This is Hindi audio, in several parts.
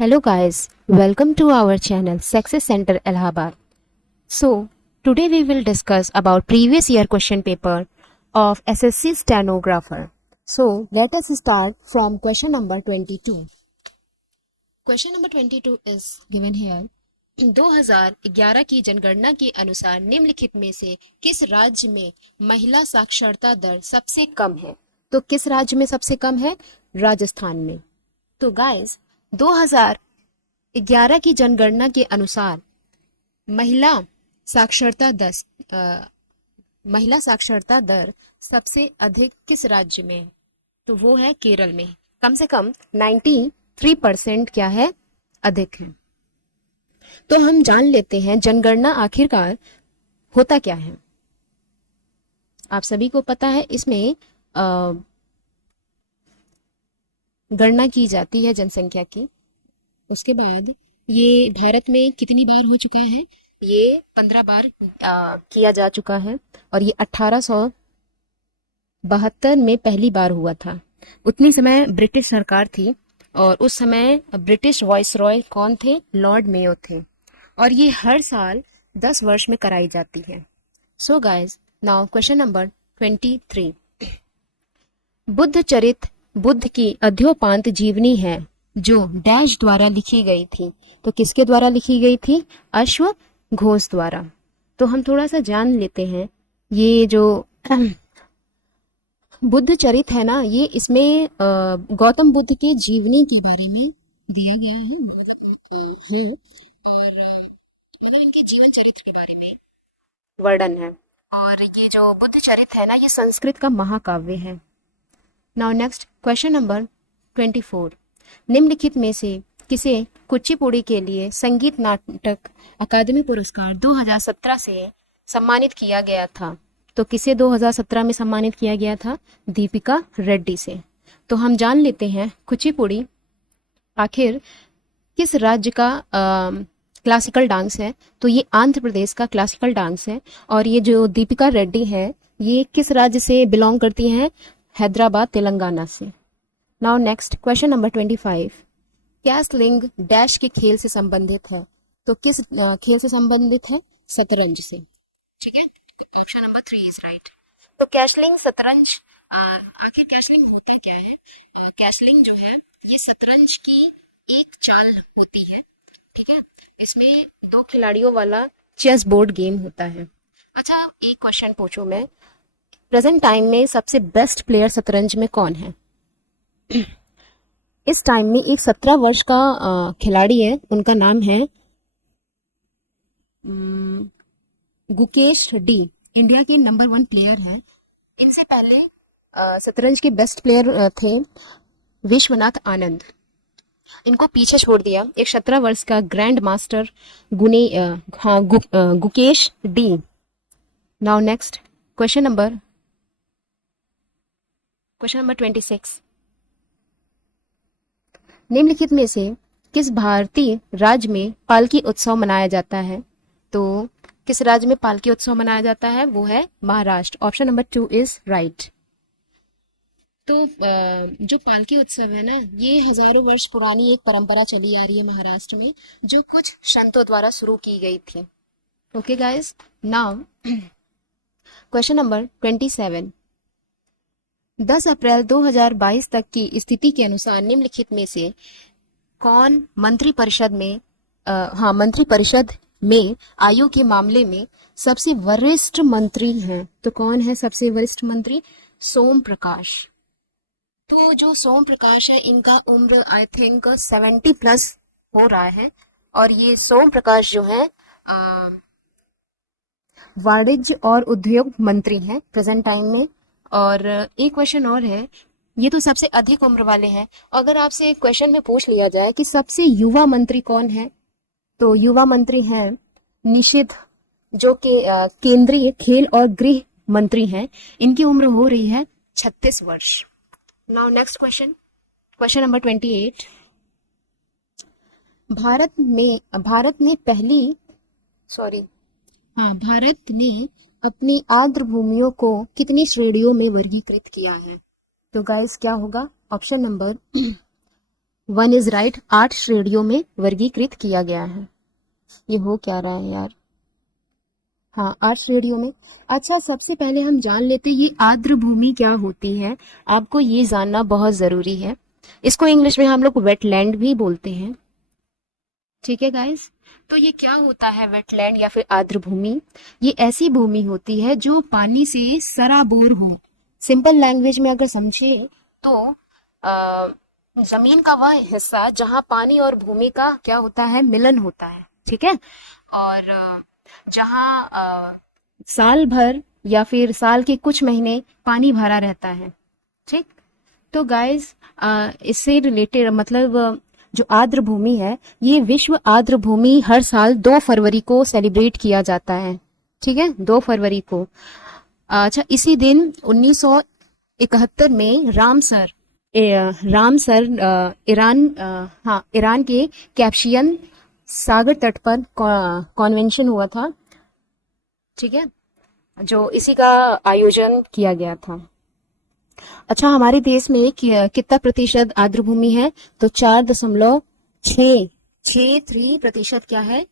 Hello guys, welcome to our channel Success Center Allahabad. So, today we will discuss about previous year question paper of SSC stenographer. So, let us start from question number 22. Question number 22 is given here. 2011 की जनगणना के अनुसार निम्नलिखित में से किस राज्य में महिला साक्षरता दर सबसे कम है? तो किस राज्य में सबसे कम है? राजस्थान में. तो गाइस 2011 की जनगणना के अनुसार महिला साक्षरता दर सबसे अधिक किस राज्य में है? तो वो है केरल में. कम से कम 93% क्या है? अधिक है. तो हम जान लेते हैं जनगणना आखिरकार होता क्या है. आप सभी को पता है इसमें गणना की जाती है जनसंख्या की. उसके बाद ये भारत में कितनी बार हो चुका है? ये 15 बार किया जा चुका है और ये 1872 में पहली बार हुआ था. उतनी समय ब्रिटिश सरकार थी और उस समय ब्रिटिश वाइसरॉय कौन थे? लॉर्ड मेयो थे. और ये हर साल 10 वर्ष में कराई जाती है. So guys, now question number 23. Buddha Charit Buddha की अध्योपांत जीवनी है जो डैश द्वारा लिखी गई थी. तो किसके द्वारा लिखी गई थी? अश्व घोष द्वारा. तो हम थोड़ा सा जान लेते हैं. ये जो बुद्ध चरित है ना, ये इसमें गौतम बुद्ध के जीवनी के बारे में दिया गया है और मतलब इनके जीवन चरित्र के बारे में वर्णन है. और ये जो बुद्ध चरित है ना, ये संस्कृत का महाकाव्य है. Now next question number 24. निम्नलिखित में से किसे कुचिपुड़ी के लिए संगीत नाटक अकादमी पुरस्कार 2017 से सम्मानित किया गया था? तो किसे 2017 में सम्मानित किया गया था? दीपिका रेड्डी से. तो हम जान लेते हैं कुचिपुड़ी आखिर किस राज्य का क्लासिकल डांस है. तो ये आंध्र प्रदेश का क्लासिकल डांस है. और ये जो दीपिका रेड्डी है, ये किस राज्य से बिलोंग करती हैं? हैदराबाद, तेलंगाना से. Now next question number 25. Castling dash के खेल से संबंधित है. तो किस खेल से संबंधित है? शतरंज से. ठीक है, ऑप्शन नंबर 3 इज राइट. तो कैसलिंग शतरंज, आखिर कैसलिंग होता क्या है? कैसलिंग जो है ये शतरंज की एक चाल होती है. ठीक है, इसमें 2 खिलाड़ियों वाला चेस बोर्ड गेम होता है. अच्छा, एक क्वेश्चन पूछूं मैं. प्रेजेंट टाइम में सबसे बेस्ट प्लेयर शतरंज में कौन है? इस टाइम में एक 17 वर्ष का खिलाड़ी है. उनका नाम है गुकेश डी. इंडिया के नंबर 1 प्लेयर है. इनसे पहले शतरंज के बेस्ट प्लेयर थे विश्वनाथ आनंद. इनको पीछे छोड़ दिया एक 17 वर्ष का grand master Gukesh D. Now next question number 26. निम्नलिखित में से किस भारतीय राज्य में पालकी उत्सव मनाया जाता है? तो किस राज्य में पालकी उत्सव मनाया जाता है? वो है Maharashtra. Option number 2 is right. तो जो पालकी उत्सव है ना, ये हजारों वर्ष पुरानी एक परंपरा चली आ रही है महाराष्ट्र में, जो कुछ संतों द्वारा शुरू की गई थी. Okay guys, now question number 27. 10 अप्रैल 2022 तक की स्थिति के अनुसार निम्नलिखित में से कौन मंत्रिपरिषद में आयु के मामले में सबसे वरिष्ठ मंत्री हैं? तो कौन है सबसे वरिष्ठ मंत्री? सोम प्रकाश. तो जो सोम प्रकाश है, इनका उम्र आई थिंक 70 प्लस हो रहा है. और ये सोम प्रकाश जो है वाणिज्य और उद्योग मंत्री हैं प्रेजेंट टाइम में. और एक क्वेश्चन और है, ये तो सबसे अधिक उम्र वाले हैं. अगर आपसे एक क्वेश्चन में पूछ लिया जाए कि सबसे युवा मंत्री कौन है, तो युवा मंत्री हैं निषिद्ध, जो कि केंद्रीय खेल और गृह मंत्री हैं. इनकी उम्र हो रही है 36 वर्ष. Now next question number 28. Bharat ने अपनी आर्द्र भूमियों को कितनी श्रेणियों में वर्गीकृत किया है? तो गाइस क्या होगा? Option number one is right, 8 श्रेणियों में वर्गीकृत किया गया है। ये हो क्या रहा है यार? हाँ, 8 श्रेणियों में। अच्छा, सबसे पहले हम जान लेते हैं ये आर्द्र भूमि क्या होती है। आपको ये जानना बहुत जरूरी है। इसको इंग्लिश में हम लोग वेटलैंड भी बोलते हैं। ठीक है गाइस, तो ये क्या होता है वेटलैंड या फिर आर्द्र भूमि? ये ऐसी भूमि होती है जो पानी से सराबोर हो। सिंपल लैंग्वेज में अगर समझे तो जमीन का वह हिस्सा जहां पानी और भूमि का क्या होता है, मिलन होता है। ठीक है, और जहां साल भर या फिर साल के कुछ महीने पानी भरा रहता है। ठीक, तो गाइस इससे रिलेटेड मतलब जो आर्द्र भूमि है, ये विश्व आर्द्र भूमि हर साल 2 फरवरी को सेलिब्रेट किया जाता है। ठीक है, 2 फरवरी को। अच्छा, इसी दिन 1971 में रामसर ईरान के कैप्शियन सागर तट पर कॉन्वेंशन हुआ था। ठीक है, जो इसी का आयोजन किया गया था। अच्छा, हमारे देश में कितना प्रतिशत आर्द्र भूमि है? तो 4.63% क्या है,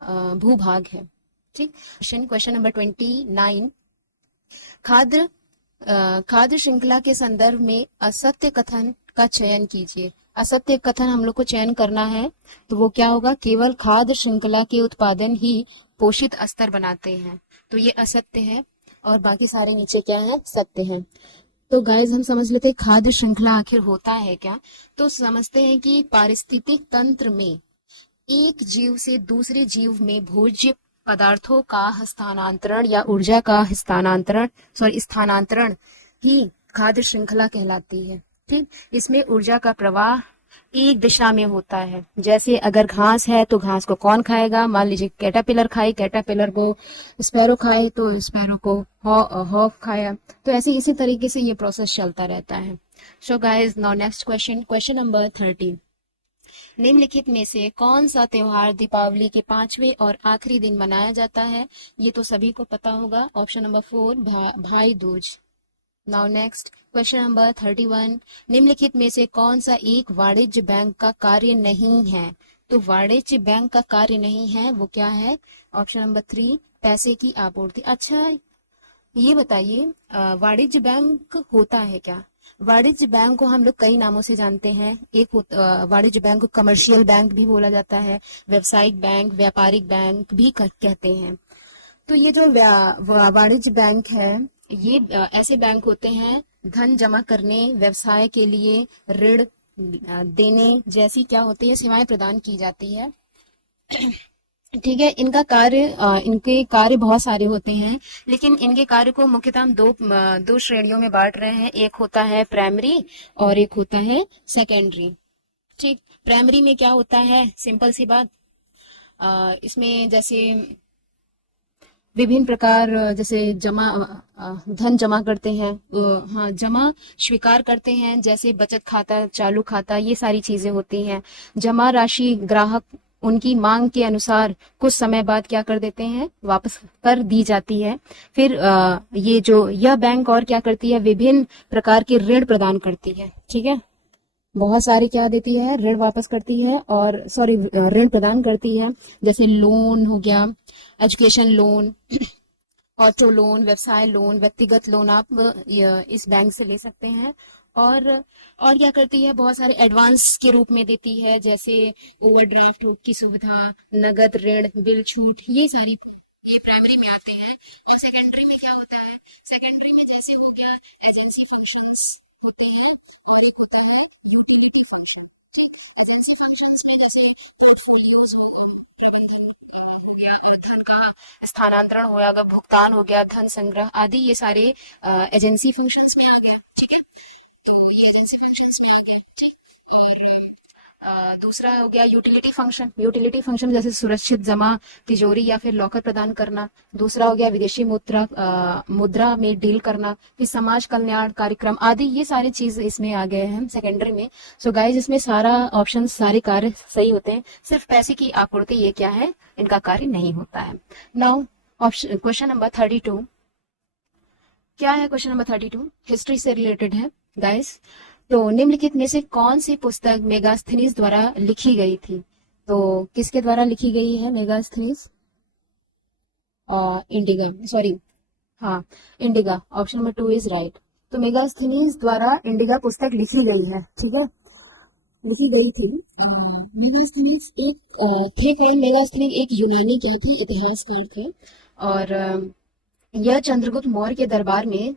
भूभाग है। ठीक, क्वेश्चन नंबर 29। खाद्य श्रृंखला के संदर्भ में असत्य कथन का चयन कीजिए। असत्य कथन हम लोग को चयन करना है, तो वो क्या होगा? केवल खाद्य श्रृंखला के उत्पादन ही पोषित स्तर बनाते हैं, तो ये असत्य है। और बाकी सारे नीचे क्या है, सत्य है। तो गाइस हम समझ लेते हैं खाद्य श्रृंखला आखिर होता है क्या। तो समझते हैं कि पारिस्थितिक तंत्र में एक जीव से दूसरे जीव में भोज्य पदार्थों का हस्तांतरण या ऊर्जा का स्थानांतरण ही खाद्य श्रृंखला कहलाती है। ठीक, इसमें ऊर्जा का प्रवाह एक दिशा में होता है। जैसे अगर घास है तो घास को कौन खाएगा? मान लीजिए कैटरपिलर खाए, कैटरपिलर को स्पैरो खाए तो स्पैरो को हॉक खाया। तो ऐसे इसी तरीके से ये प्रोसेस चलता रहता है। So guys, now next question number 13। निम्नलिखित में से कौन सा त्योहार दीपावली के 5वें और आखिरी दिन मनाया जाता है? ये तो सभी को पता होगा। ऑप्शन नंबर 4 भाई Dooj. Now next question number 31। निम्नलिखित में से कौन सा एक वाणिज्य बैंक का कार्य नहीं है? तो वाणिज्य बैंक का कार्य नहीं है, वो क्या है? ऑप्शन नंबर 3 पैसे की आपूर्ति। अच्छा, ये बताइए वाणिज्य बैंक होता है क्या? वाणिज्य बैंक को हम लोग कई नामों से जानते हैं। एक वाणिज्य बैंक को कमर्शियल बैंक भी बोला जाता है, व्यावसायिक बैंक, व्यापारिक बैंक भी कहते हैं। तो ये जो वाणिज्य बैंक है, ये ऐसे बैंक होते हैं धन जमा करने, व्यवसाय के लिए ऋण देने जैसी क्या होती है, सेवाएं प्रदान की जाती है। ठीक है, इनके कार्य बहुत सारे होते हैं, लेकिन इनके कार्य को मुख्यतः हम दो श्रेणियों में बांट रहे हैं। एक होता है प्राइमरी और एक होता है सेकेंडरी। ठीक, प्राइमरी में क्या होता है, सिंपल सी बात, इसमें जैसे विभिन्न प्रकार जैसे धन जमा करते हैं, हाँ जमा स्वीकार करते हैं, जैसे बचत खाता, चालू खाता, ये सारी चीजें होती हैं। जमा राशि ग्राहक उनकी मांग के अनुसार कुछ समय बाद क्या कर देते हैं, वापस कर दी जाती है। फिर यह बैंक और क्या करती है, विभिन्न प्रकार के ऋण प्रदान करती है। ठीक है, बहुत सारी क्या देती है, ऋण वापस करती है, और ऋण प्रदान करती है। जैसे लोन हो गया, एजुकेशन लोन, ऑटो लोन, व्यवसाय लोन, व्यक्तिगत लोन आप इस बैंक से ले सकते हैं। और क्या करती है, बहुत सारे एडवांस के रूप में देती है, जैसे ओवरड्राफ्ट की सुविधा, नगद ऋण, बिल छूट, ये प्राइमरी में आते हैं। और सेकेंडरी में क्या होता है, सेकेंडरी में जैसे हो गया एजेंसी फंक्शंस होती है, और एक होता है एजेंसी फंक्शंस में जैसे पोर्टफोलियोज हो गया, और धन का स्थानांतरण हो गया, भुगतान हो गया, धन संग्रह आदि, ये सारे एजेंसी फंक्शंस में आ गया। ठीक है, तो ये एजेंसी फंक्शंस में आ गया। ठीक, और दूसरा हो गया यूटिलिटी फंक्शन। यूटिलिटी फंक्शन जैसे सुरक्षित जमा, तिजोरी या फिर लॉकर प्रदान करना। दूसरा हो गया विदेशी मुद्रा में डील करना। फिर समाज कल्याण कार्यक्रम आदि, ये सारी चीज इसमें आ गए हैं सेकेंडरी में। सो गाइज, इसमें सारा ऑप्शन, सारे कार्य सही होते हैं, सिर्फ पैसे की आपूर्ति ये क्या है, इनका कार्य नहीं होता है। नाउ ऑप्शन क्वेश्चन नंबर 32 क्या है? क्वेश्चन नंबर 32 हिस्ट्री से रिलेटेड है गाइस। तो निम्नलिखित में से कौन सी पुस्तक मेगास्थनीज द्वारा लिखी गई थी? तो किसके द्वारा लिखी गई है मेगास्थनीज? इंडिगा, सॉरी, हाँ, इंडिगा, ऑप्शन नंबर 2 इज राइट। तो मेगास्थनीज द्वारा इंडिगा पुस्तक लिखी गई है, ठीक है, लिखी गई थी। मेगास्थनीज एक थे कौन? मेगास्थनीज एक यूनानी क्या थे? इतिहासकार थे। और यह चंद्रगुप्त मौर्य के दरबार में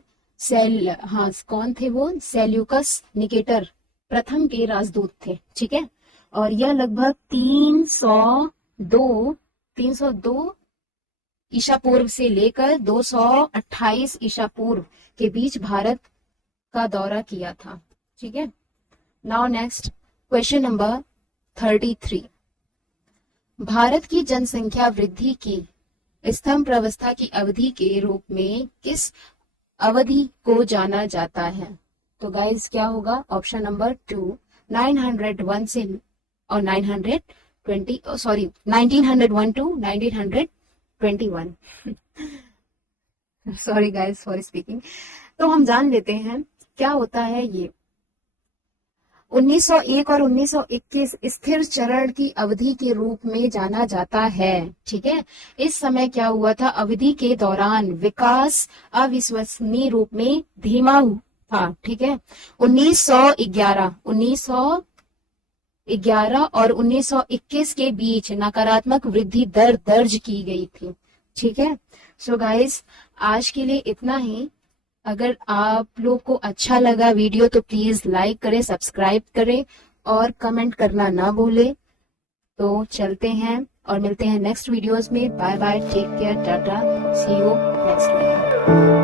कौन थे वो? सेल्यूकस निकेटर प्रथम के राजदूत थे, ठीक है। और यह लगभग 302 ईसा पूर्व से लेकर 228 ईसा पूर्व के बीच भारत का दौरा किया था, ठीक है। Now next question number 33। Bharat की जनसंख्या वृद्धि की स्तंभ प्रवस्था की अवधि के रूप में किस अवधि को जाना जाता है? तो गाइस क्या होगा? ऑप्शन नंबर 2 901 से और 1901 to 1921। Sorry guys for speaking. तो हम जान लेते हैं क्या होता है ये। 1901 और 1921 स्थिर चरण की अवधि के रूप में जाना जाता है, ठीक है। इस समय क्या हुआ था? अवधि के दौरान विकास अविश्वसनीय रूप में धीमा था, ठीक है। 1911 और 1921 के बीच नकारात्मक वृद्धि दर दर्ज की गई थी, ठीक है। सो गाइस आज के लिए इतना ही। अगर आप लोग को अच्छा लगा वीडियो तो प्लीज लाइक करें, सब्सक्राइब करें और कमेंट करना ना भूलें। तो चलते हैं और मिलते हैं नेक्स्ट वीडियोस में। Bye bye, take care, tata, see you next video.